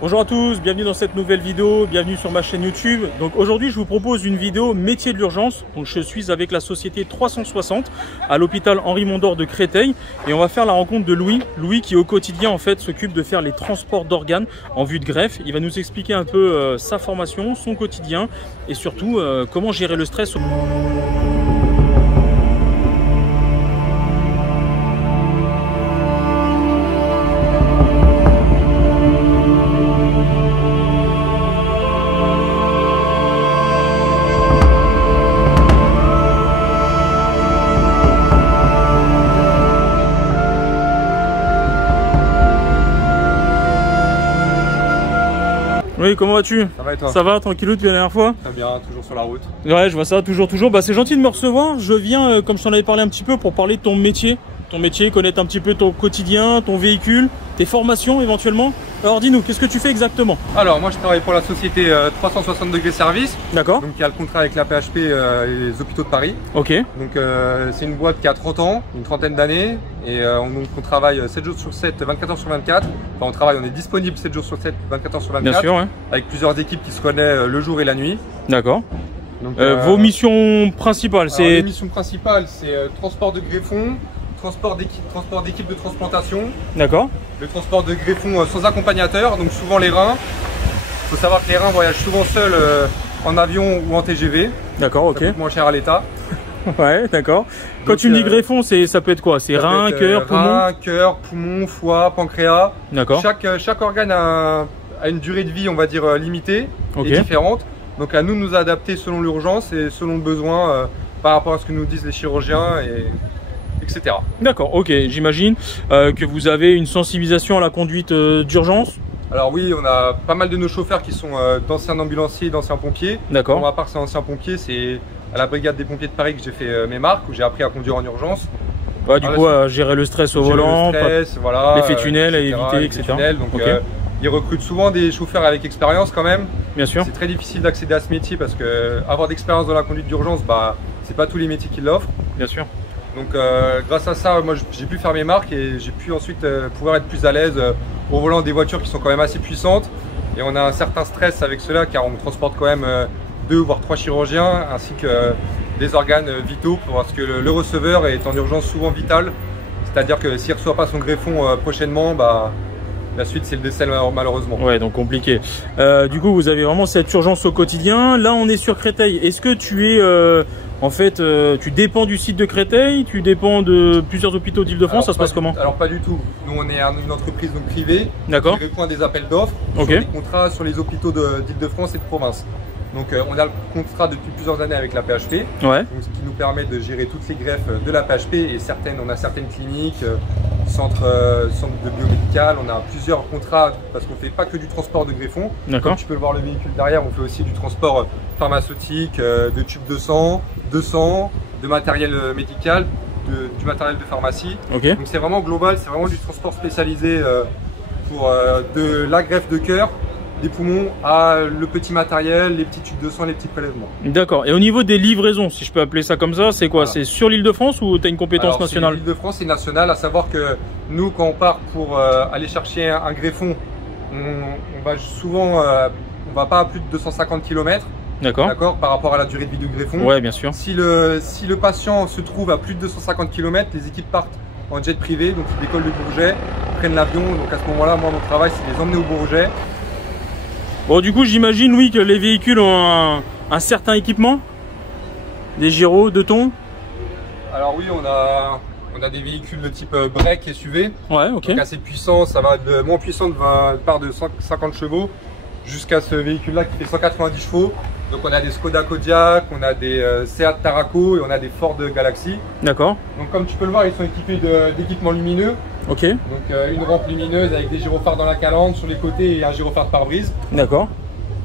Bonjour à tous, bienvenue dans cette nouvelle vidéo, bienvenue sur ma chaîne YouTube. Donc aujourd'hui je vous propose une vidéo métier de l'urgence. Donc je suis avec la société 360 à l'hôpital Henri Mondor de Créteil et on va faire la rencontre de Louis. Louis qui au quotidien en fait s'occupe de faire les transports d'organes en vue de greffe. Il va nous expliquer un peu sa formation, son quotidien et surtout comment gérer le stress. Oui, comment vas-tu? Ça va et toi? Ça va, tranquillou depuis la dernière fois? Très bien, toujours sur la route. Ouais, je vois ça, toujours. Bah, c'est gentil de me recevoir. Je viens, comme je t'en avais parlé un petit peu, pour parler de ton métier. Ton métier, connaître un petit peu ton quotidien, ton véhicule, tes formations éventuellement. Alors dis-nous, qu'est-ce que tu fais exactement? Alors moi je travaille pour la société 360 degrés service. D'accord. Donc il y a le contrat avec la PHP et les hôpitaux de Paris. Ok. Donc c'est une boîte qui a 30 ans, une trentaine d'années. Et on travaille 7 jours sur 7, 24 heures sur 24. Enfin on est disponible 7 jours sur 7, 24 heures sur 24. Bien sûr, ouais. Avec plusieurs équipes qui se connaissent le jour et la nuit. D'accord. Vos missions principales, c'est... Les missions principales, c'est transport de greffons, transport d'équipe de transplantation. D'accord. Le transport de greffons sans accompagnateur, donc souvent les reins. Il faut savoir que les reins voyagent souvent seuls en avion ou en TGV. D'accord, ok. Ça coûte moins cher à l'État. Ouais, d'accord. Quand tu me dis greffon, ça peut être quoi? C'est rein, cœur, poumon? Rein, cœur, poumon, foie, pancréas. D'accord. Chaque organe a une durée de vie, on va dire, limitée et différente. Donc à nous de nous adapter selon l'urgence et selon le besoin par rapport à ce que nous disent les chirurgiens etc. D'accord, ok. J'imagine que vous avez une sensibilisation à la conduite d'urgence. Alors oui, on a pas mal de nos chauffeurs qui sont d'anciens ambulanciers et d'anciens pompiers. D'accord. Pour ma part, c'est anciens pompiers, c'est à la brigade des pompiers de Paris que j'ai fait mes marques, où j'ai appris à conduire en urgence. Ouais, du coup, à gérer le stress au volant, voilà, l'effet tunnel à éviter, etc. Donc, ils recrutent souvent des chauffeurs avec expérience quand même. Bien sûr. C'est très difficile d'accéder à ce métier parce que avoir d'expérience dans la conduite d'urgence, bah, c'est pas tous les métiers qui l'offrent. Bien sûr. Donc grâce à ça, moi j'ai pu faire mes marques et j'ai pu ensuite pouvoir être plus à l'aise au volant des voitures qui sont quand même assez puissantes. Et on a un certain stress avec cela car on transporte quand même 2 voire 3 chirurgiens ainsi que des organes vitaux parce que le receveur est en urgence souvent vital. C'est-à-dire que s'il ne reçoit pas son greffon prochainement, bah, la suite c'est le décès malheureusement. Ouais, donc compliqué. Du coup vous avez vraiment cette urgence au quotidien. Là on est sur Créteil. Est-ce que tu es... En fait, tu dépends du site de Créteil, tu dépends de plusieurs hôpitaux d'Île-de-France, ça se passe comment? Alors pas du tout. Nous on est une entreprise donc privée qui répond à des appels d'offres sur des contrats sur les hôpitaux d'Île-de-France et de province. Donc on a le contrat depuis plusieurs années avec la PHP, donc, ce qui nous permet de gérer toutes les greffes de la PHP et on a certaines cliniques, centres de biomédical, on a plusieurs contrats parce qu'on ne fait pas que du transport de greffons. Comme tu peux le voir le véhicule derrière, on fait aussi du transport pharmaceutique, de tubes de sang, de matériel médical, du matériel de pharmacie. Donc c'est vraiment global, c'est vraiment du transport spécialisé pour de la greffe de cœur, des poumons à le petit matériel, les petits tubes de sang, les petits prélèvements. D'accord. Et au niveau des livraisons, si je peux appeler ça comme ça, c'est quoi? C'est sur l'Île-de-France ou tu as une compétence nationale? L'Île-de-France est nationale, à savoir que nous, quand on part pour aller chercher un greffon, on va souvent, on va pas à plus de 250 km. D'accord. Par rapport à la durée de vie du greffon. Ouais, bien sûr. Si le patient se trouve à plus de 250 km, les équipes partent en jet privé, donc ils décollent du Bourget, prennent l'avion. Donc à ce moment-là, moi, mon travail, c'est de les emmener au Bourget. Bon, du coup, j'imagine, oui, que les véhicules ont un certain équipement, des gyros, 2 tons. Alors oui, on a des véhicules de type break SUV. Ouais, ok. Donc assez puissant, ça va de moins puissant de part de 150 chevaux jusqu'à ce véhicule-là qui fait 190 chevaux. Donc on a des Skoda Kodiaq, on a des Seat Tarraco et on a des Ford Galaxy. D'accord. Donc comme tu peux le voir, ils sont équipés d'équipements lumineux. Ok. Donc une rampe lumineuse avec des gyrophares dans la calandre sur les côtés et un gyrophare de pare-brise. D'accord.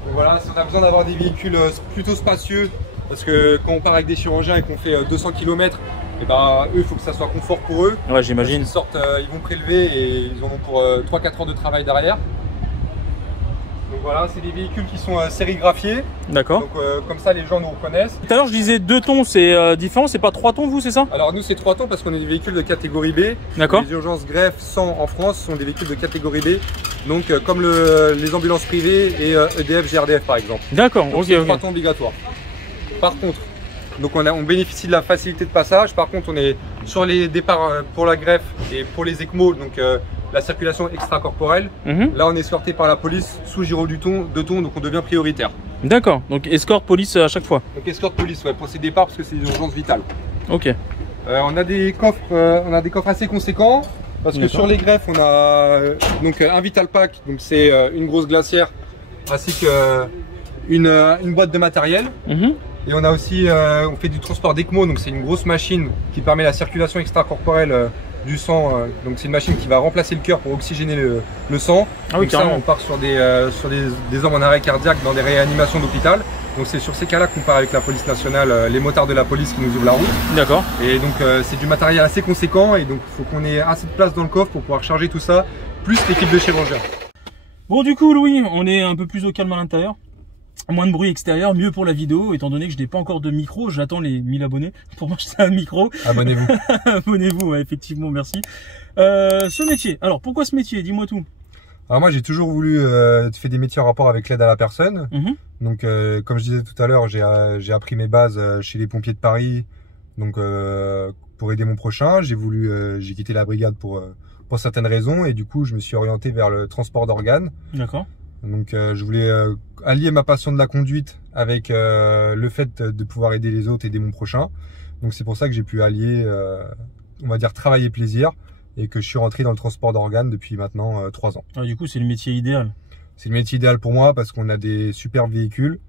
Donc voilà, si on a besoin d'avoir des véhicules plutôt spacieux, parce que quand on part avec des chirurgiens et qu'on fait 200 km, et ben eux, il faut que ça soit confort pour eux. Ouais, j'imagine. Ils vont prélever et ils en ont pour 3-4 heures de travail derrière. Donc voilà, c'est des véhicules qui sont sérigraphiés. D'accord. Donc comme ça, les gens nous reconnaissent. Tout à l'heure, je disais 2 tons, c'est différent, c'est pas 3 tons, vous, c'est ça? Alors nous, c'est 3 tons parce qu'on est des véhicules de catégorie B. D'accord. Les urgences greffe 100 en France sont des véhicules de catégorie B Donc comme les ambulances privées et EDF, GRDF par exemple. D'accord, ok. C'est 3 temps obligatoire. Par contre, donc on bénéficie de la facilité de passage. Par contre, on est sur les départs pour la greffe et pour les ECMO, donc la circulation extracorporelle. Là, on est escorté par la police sous gyro de ton, donc on devient prioritaire. D'accord, donc escorte police à chaque fois. Donc escorte police, ouais, pour ces départs parce que c'est des urgences vitales. Ok. On a des coffres assez conséquents parce que sur les greffes, on a donc un Vital Pack, donc c'est une grosse glacière ainsi qu'une boîte de matériel. Et on a aussi, on fait du transport d'ECMO, donc c'est une grosse machine qui permet la circulation extracorporelle du sang. Donc c'est une machine qui va remplacer le cœur pour oxygéner le sang. Ah oui, donc ça, on part sur des hommes en arrêt cardiaque dans des réanimations d'hôpital. Donc c'est sur ces cas-là qu'on part avec la police nationale, les motards de la police qui nous ouvrent la route. D'accord. Et donc c'est du matériel assez conséquent et donc il faut qu'on ait assez de place dans le coffre pour pouvoir charger tout ça, plus l'équipe de chirurgiens. Bon du coup Louis, on est un peu plus au calme à l'intérieur. Moins de bruit extérieur, mieux pour la vidéo, étant donné que je n'ai pas encore de micro, j'attends les 1000 abonnés pour m'acheter un micro. Abonnez-vous. Abonnez-vous, ouais, effectivement, merci. Ce métier, alors pourquoi ce métier? Dis-moi tout. Alors moi j'ai toujours voulu faire des métiers en rapport avec l'aide à la personne. Donc comme je disais tout à l'heure, j'ai appris mes bases chez les pompiers de Paris, donc pour aider mon prochain. J'ai quitté la brigade pour certaines raisons et du coup je me suis orienté vers le transport d'organes. D'accord. Donc je voulais allier ma passion de la conduite avec le fait de pouvoir aider les autres, aider mon prochain. Donc c'est pour ça que j'ai pu allier, on va dire, travail et plaisir, et que je suis rentré dans le transport d'organes depuis maintenant 3 ans. Ah, du coup c'est le métier idéal. C'est le métier idéal pour moi parce qu'on a des superbes véhicules,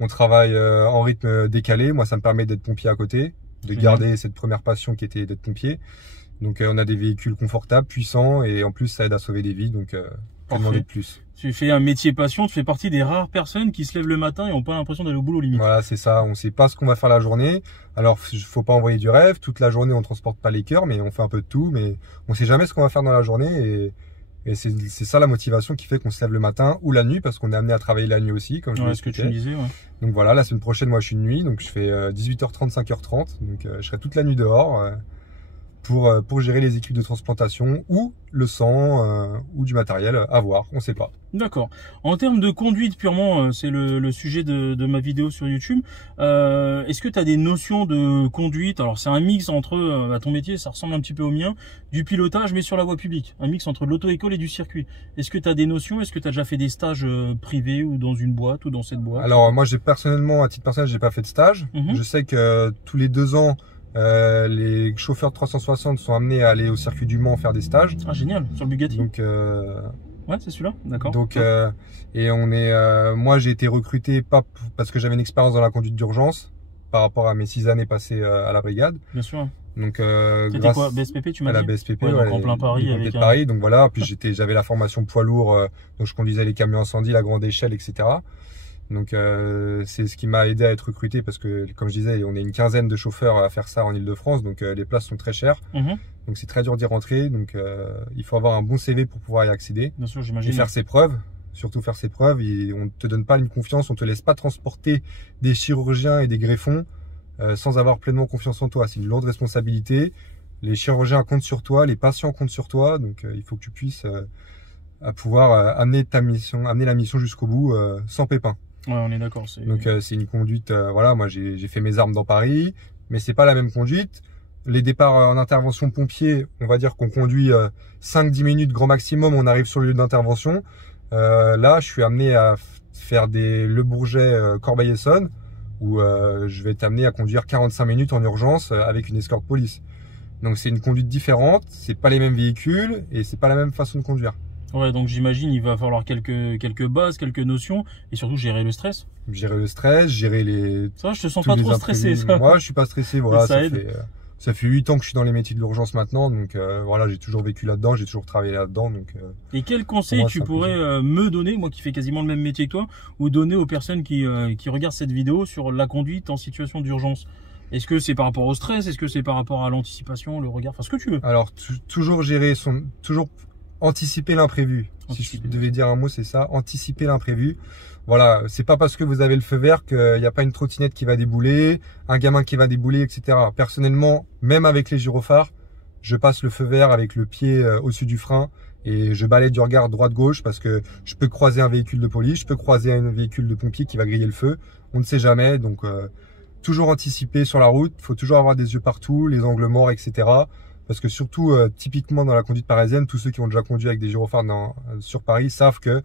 on travaille en rythme décalé, moi ça me permet d'être pompier à côté, de garder cette première passion qui était d'être pompier. Donc on a des véhicules confortables, puissants, et en plus ça aide à sauver des vies, donc pas demander de plus. Tu fais un métier passion, tu fais partie des rares personnes qui se lèvent le matin et n'ont pas l'impression d'aller au boulot limite. Voilà, c'est ça, on sait pas ce qu'on va faire la journée. Alors, il faut pas envoyer du rêve, toute la journée on transporte pas les cœurs, mais on fait un peu de tout, mais on sait jamais ce qu'on va faire dans la journée, et c'est ça la motivation qui fait qu'on se lève le matin ou la nuit, parce qu'on est amené à travailler la nuit aussi, comme je vous l'expliquais. Ce que tu me disais, ouais. Donc voilà, la semaine prochaine, moi je suis de nuit, donc je fais 18h30, 5h30, donc je serai toute la nuit dehors pour gérer les équipes de transplantation ou le sang ou du matériel, à voir, on sait pas. D'accord. En termes de conduite purement, c'est le sujet de ma vidéo sur YouTube. Est-ce que tu as des notions de conduite? Alors c'est un mix entre, à ton métier, ça ressemble un petit peu au mien, du pilotage mais sur la voie publique. Un mix entre l'auto-école et du circuit. Est-ce que tu as des notions? Est-ce que tu as déjà fait des stages privés ou dans une boîte ou dans cette boîte? Alors moi personnellement, à titre personnel, j'ai pas fait de stage. Je sais que tous les 2 ans, les chauffeurs de 360 sont amenés à aller au circuit du Mans faire des stages. Ah génial, sur le Bugatti. Donc ouais, c'est celui-là, d'accord. Donc et moi j'ai été recruté pas parce que j'avais une expérience dans la conduite d'urgence par rapport à mes 6 années passées à la brigade. Bien sûr. Donc c'était quoi, BSPP, tu m'as dit? La BSPP, ouais, donc en plein Paris avec Paris. Donc voilà, puis j'avais la formation poids lourd, donc je conduisais les camions incendie, la grande échelle, etc. Donc c'est ce qui m'a aidé à être recruté, parce que comme je disais, on est une quinzaine de chauffeurs à faire ça en Ile-de-France, donc les places sont très chères. Donc c'est très dur d'y rentrer, donc il faut avoir un bon CV pour pouvoir y accéder. Bien sûr, j'imagine. Et faire ses preuves, surtout faire ses preuves. On ne te donne pas une confiance, on te laisse pas transporter des chirurgiens et des greffons sans avoir pleinement confiance en toi. C'est une lourde responsabilité. Les chirurgiens comptent sur toi, les patients comptent sur toi, donc il faut que tu puisses pouvoir amener la mission jusqu'au bout sans pépin. Ouais, on est d'accord. Donc c'est une conduite, voilà, moi j'ai fait mes armes dans Paris, mais c'est pas la même conduite. Les départs en intervention pompier, on va dire qu'on conduit 5-10 minutes grand maximum, on arrive sur le lieu d'intervention. Là, je suis amené à faire Le Bourget, Corbeil-Essonnes, où je vais être amené à conduire 45 minutes en urgence avec une escorte police. Donc c'est une conduite différente, c'est pas les mêmes véhicules et c'est pas la même façon de conduire. Ouais, donc j'imagine il va falloir quelques bases, quelques notions, et surtout gérer le stress. Gérer le stress, gérer les... Ça va, je te sens pas trop stressé, ça. Moi, je suis pas stressé, voilà, ça fait 8 ans que je suis dans les métiers de l'urgence maintenant, donc voilà, j'ai toujours vécu là-dedans, j'ai toujours travaillé là-dedans, donc... Et quel conseil tu pourrais me donner, moi qui fais quasiment le même métier que toi, ou donner aux personnes qui regardent cette vidéo sur la conduite en situation d'urgence? Est-ce que c'est par rapport au stress? Est-ce que c'est par rapport à l'anticipation, le regard? Enfin, ce que tu veux. Alors, toujours anticiper l'imprévu. Si je devais dire un mot, c'est ça, anticiper l'imprévu. Voilà, c'est pas parce que vous avez le feu vert qu'il n'y a pas une trottinette qui va débouler, un gamin qui va débouler, etc. Personnellement, même avec les gyrophares, je passe le feu vert avec le pied au-dessus du frein Et je balaye du regard droite-gauche parce que je peux croiser un véhicule de police, je peux croiser un véhicule de pompier qui va griller le feu. On ne sait jamais, donc toujours anticiper sur la route. Il faut toujours avoir des yeux partout, les angles morts, etc. Parce que surtout, typiquement dans la conduite parisienne, tous ceux qui ont déjà conduit avec des gyrophares sur Paris savent que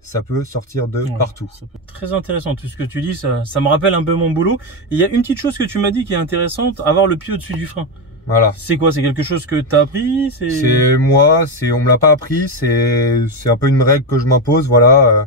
ça peut sortir de partout. Très intéressant tout ce que tu dis, ça me rappelle un peu mon boulot. Et il y a une petite chose que tu m'as dit qui est intéressante, avoir le pied au-dessus du frein. Voilà. C'est quoi? C'est quelque chose que tu as appris? C'est moi, on me l'a pas appris, c'est un peu une règle que je m'impose, voilà.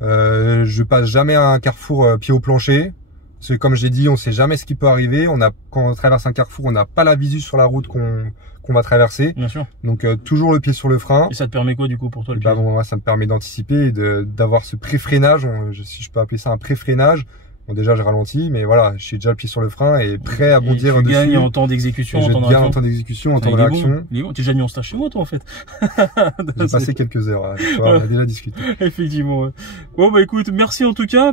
Je passe jamais à un carrefour pied au plancher. Parce que comme j'ai dit, on sait jamais ce qui peut arriver. Quand on traverse un carrefour, on n'a pas la visu sur la route qu'on va traverser. Bien sûr. Donc toujours le pied sur le frein. Et ça te permet quoi du coup pour toi le pied? Bon, moi, ça me permet d'anticiper et d'avoir ce pré-freinage, si je peux appeler ça un pré-freinage. Bon, déjà je ralentis, mais voilà, je suis déjà le pied sur le frein et prêt à bondir dessus. Tu gagnes en temps d'exécution, en temps d'exécution, en temps de réaction. Tu es déjà mis en stage chez moi toi en fait. J'ai passé quelques heures, on a déjà discuté. Effectivement. Ouais. Bon bah écoute, merci en tout cas.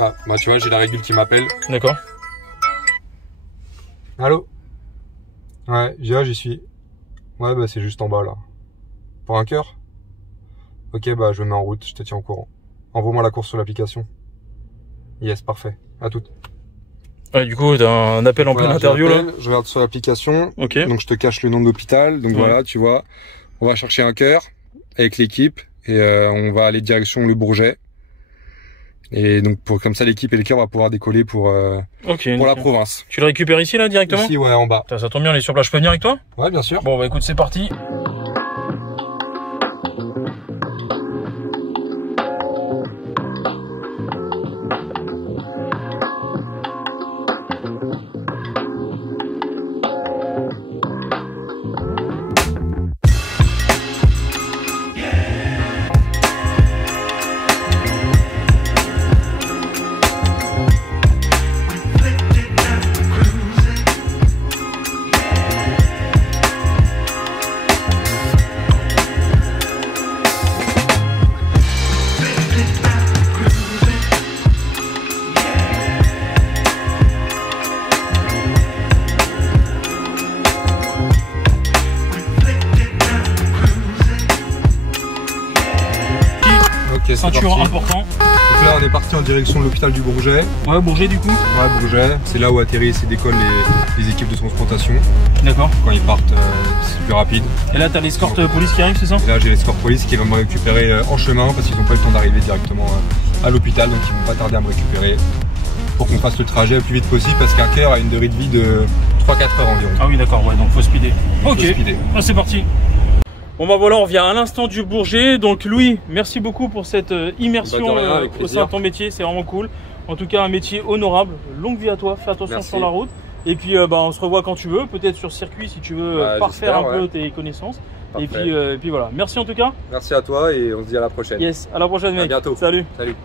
Ah, bah tu vois, j'ai la régule qui m'appelle. D'accord. Allô? Ouais, j'y suis. Ouais, bah c'est juste en bas là. Pour un cœur? Ok, bah je me mets en route, je te tiens au courant. Envoie-moi la course sur l'application. Yes, parfait. À toutes. Ouais, du coup, t'as un appel en pleine interview là. Je regarde sur l'application. Ok. Donc je te cache le nom de l'hôpital. Donc voilà, tu vois. On va chercher un cœur avec l'équipe et on va aller direction Le Bourget. Et donc comme ça l'équipe et le cœur va pouvoir décoller pour la province. Tu le récupères ici là directement? Ici, ouais, en bas. Ça tombe bien, on est sur place, je peux venir avec toi? Ouais, bien sûr. Bon bah écoute, c'est parti. Ceinture important. Donc là on est parti en direction de l'hôpital du Bourget. Ouais, Bourget du coup. Ouais, Bourget. C'est là où atterrissent et décollent les équipes de transplantation. D'accord. Quand ils partent, c'est plus rapide. Et là t'as l'escorte police qui arrive, c'est ça? Et là j'ai l'escorte police qui va me récupérer en chemin parce qu'ils n'ont pas eu le temps d'arriver directement à l'hôpital, donc ils vont pas tarder à me récupérer pour qu'on fasse le trajet le plus vite possible parce qu'un cœur a une durée de vie de 3-4 heures environ. Ah oui d'accord, ouais, donc faut speeder. Ok, ah, c'est parti. Bon bah voilà, on vient à l'instant du Bourget. Donc Louis, merci beaucoup pour cette immersion au sein de ton métier, c'est vraiment cool. En tout cas un métier honorable, longue vie à toi, fais attention sur la route. Et puis on se revoit quand tu veux, peut-être sur circuit si tu veux parfaire un peu tes connaissances. Et puis voilà, merci en tout cas. Merci à toi et on se dit à la prochaine. Yes, à la prochaine mec. À bientôt. Salut. Salut.